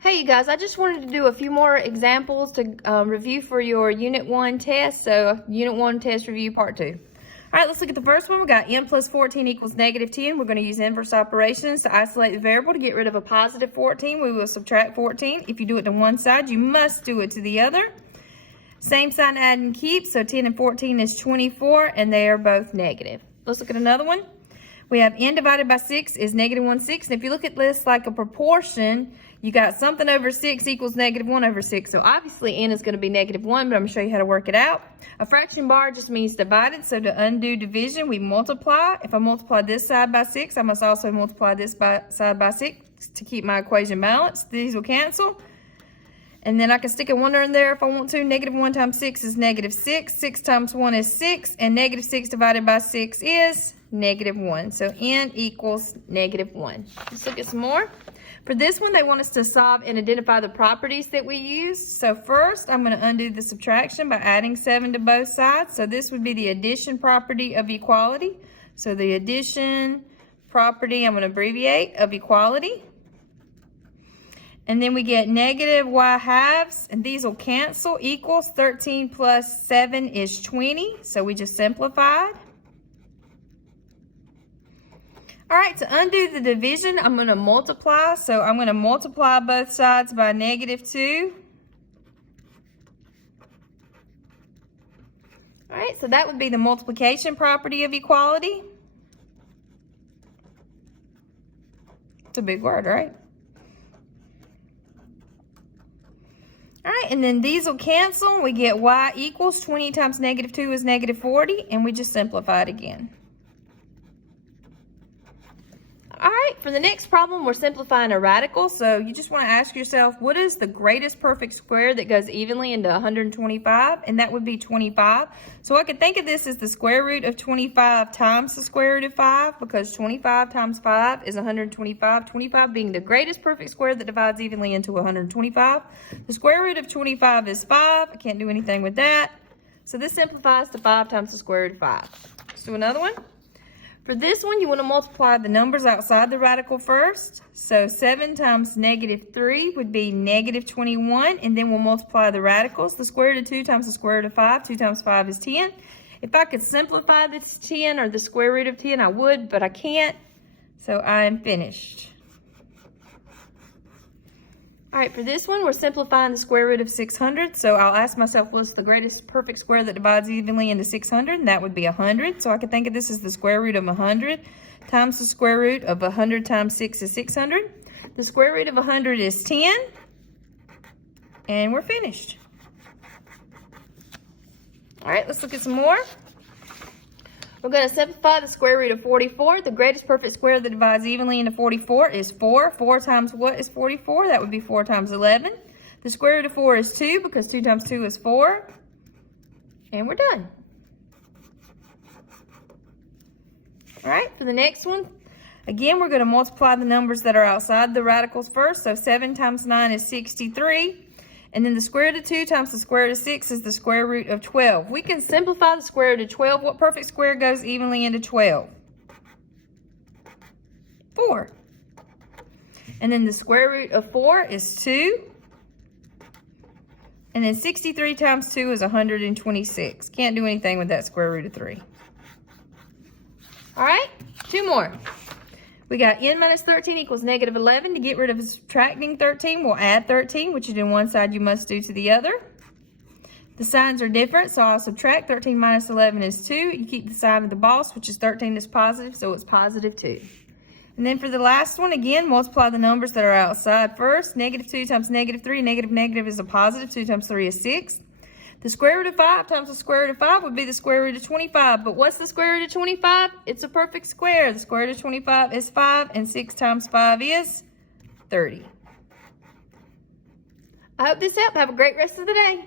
Hey you guys, I just wanted to do a few more examples to review for your Unit 1 test. So Unit 1 test review part 2. All right, let's look at the first one. We got n plus 14 equals negative 10. We're going to use inverse operations to isolate the variable. To get rid of a positive 14, we will subtract 14. If you do it to one side, you must do it to the other. Same sign, add and keep. So 10 and 14 is 24, and they are both negative. Let's look at another one. We have n divided by 6 is negative 1/6. And if you look at this like a proportion, you got something over 6 equals negative 1 over 6. So obviously n is going to be negative 1, but I'm going to show you how to work it out. A fraction bar just means divided. So to undo division, we multiply. If I multiply this side by 6, I must also multiply this side by 6 to keep my equation balanced. These will cancel. And then I can stick a 1 in there if I want to. Negative 1 times 6 is negative 6. 6 times 1 is 6. And negative 6 divided by 6 is negative 1. So n equals negative 1. Let's look at some more. For this one, they want us to solve and identify the properties that we use. So first, I'm going to undo the subtraction by adding 7 to both sides. So this would be the addition property of equality. So the addition property, I'm going to abbreviate, of equality. And then we get negative y halves, and these will cancel, equals 13 plus 7 is 20. So we just simplified. All right, to undo the division, I'm going to multiply. So I'm going to multiply both sides by negative 2. All right, so that would be the multiplication property of equality. It's a big word, right? All right, and then these will cancel. We get y equals 20 times negative 2 is negative 40, and we just simplify it again. All right, for the next problem, we're simplifying a radical. So you just want to ask yourself, what is the greatest perfect square that goes evenly into 125? And that would be 25. So I could think of this as the square root of 25 times the square root of 5, because 25 times 5 is 125. 25 being the greatest perfect square that divides evenly into 125. The square root of 25 is 5. I can't do anything with that. So this simplifies to 5 times the square root of 5. Let's do another one. For this one, you want to multiply the numbers outside the radical first. So 7 times negative 3 would be negative 21, and then we'll multiply the radicals. The square root of 2 times the square root of 5. 2 times 5 is 10. If I could simplify this 10 or the square root of 10, I would, but I can't. So I am finished. All right, for this one, we're simplifying the square root of 600. So I'll ask myself, what's the greatest perfect square that divides evenly into 600? And that would be 100. So I could think of this as the square root of 100 times the square root of 100 times 6 is 600. The square root of 100 is 10. And we're finished. All right, let's look at some more. We're going to simplify the square root of 44. The greatest perfect square that divides evenly into 44 is 4. 4 times what is 44? That would be 4 times 11. The square root of 4 is 2, because 2 times 2 is 4. And we're done. All right, for the next one, again, we're going to multiply the numbers that are outside the radicals first. So 7 times 9 is 63. And then the square root of 2 times the square root of 6 is the square root of 12. We can simplify the square root of 12. What perfect square goes evenly into 12? 4. And then the square root of 4 is 2. And then 63 times 2 is 126. Can't do anything with that square root of 3. All right, 2 more. We got n minus 13 equals negative 11. To get rid of subtracting 13, we'll add 13, which is in one side you must do to the other. The signs are different, so I'll subtract 13 minus 11 is 2. You keep the sign of the boss, which is 13 is positive, so it's positive 2. And then for the last one, again, multiply the numbers that are outside first. Negative 2 times negative 3. Negative negative is a positive. 2 times 3 is 6. The square root of 5 times the square root of 5 would be the square root of 25. But what's the square root of 25? It's a perfect square. The square root of 25 is 5, and 6 times 5 is 30. I hope this helped. Have a great rest of the day.